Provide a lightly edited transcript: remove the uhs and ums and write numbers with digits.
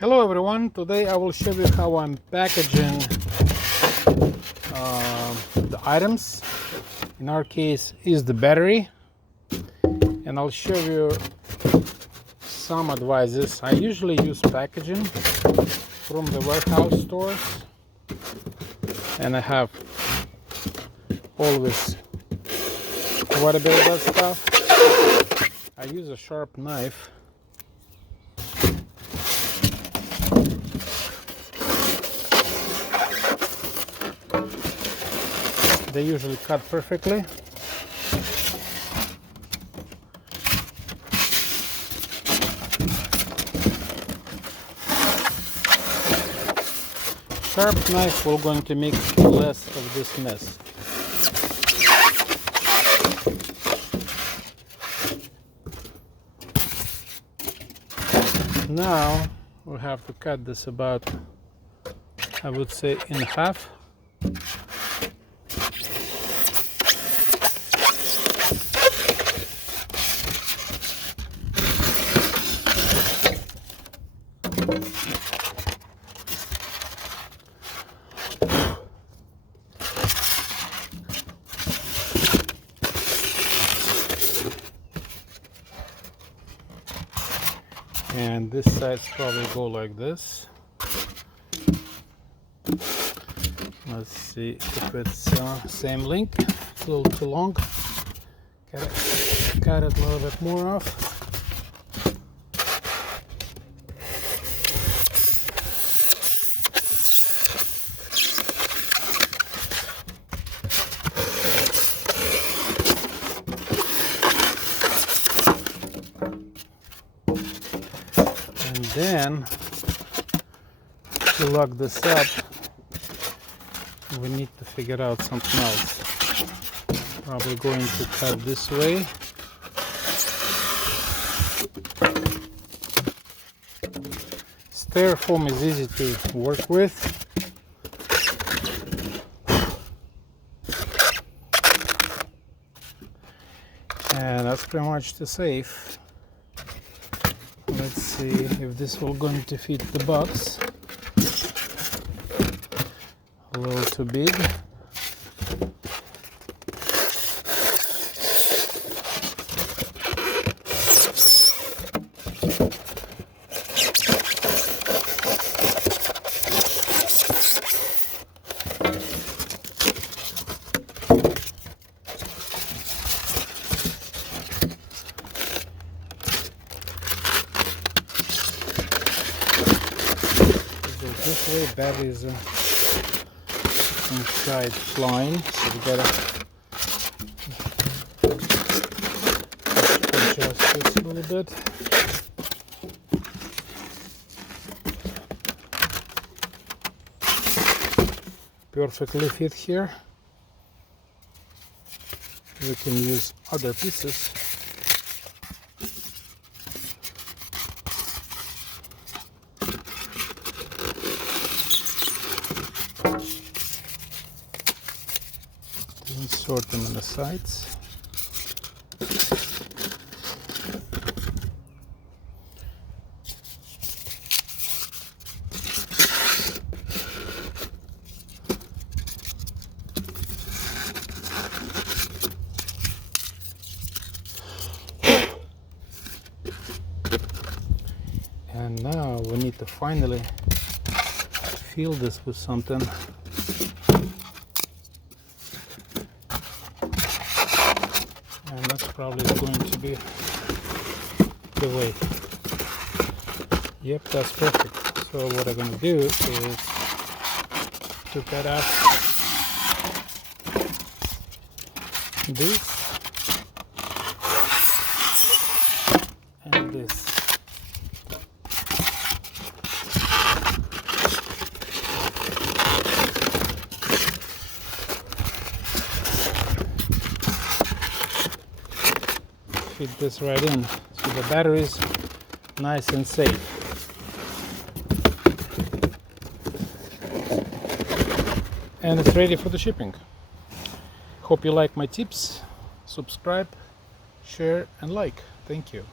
Hello everyone, today I will show you how I'm packaging the items. In our case is the battery, and I'll show you some advices. I usually use packaging from the warehouse stores, and I have always quite a bit of that stuff. I use a sharp knife. They usually cut perfectly. Sharp knife will going to make less of this mess. Now we have to cut this about, I would say, in half. And this side's probably go like this. Let's see if it's same length. It's a little too long. Cut it a little bit more off. And then to lock this up, we need to figure out something else. Probably going to cut this way. Styrofoam is easy to work with. And that's pretty much the safe. Let's see if this will going to fit the box. A little too big. This way, battery is inside flying, so we gotta adjust this a little bit. Perfectly fit here. We can use other pieces. Insert them on the sides. And now we need to finally fill this with something. And that's probably going to be the way. Yep, that's perfect. So what I'm going to do is to cut out this and this. Fit this right in, so the battery is nice and safe. And it's ready for the shipping. Hope you like my tips. Subscribe, share and like. Thank you.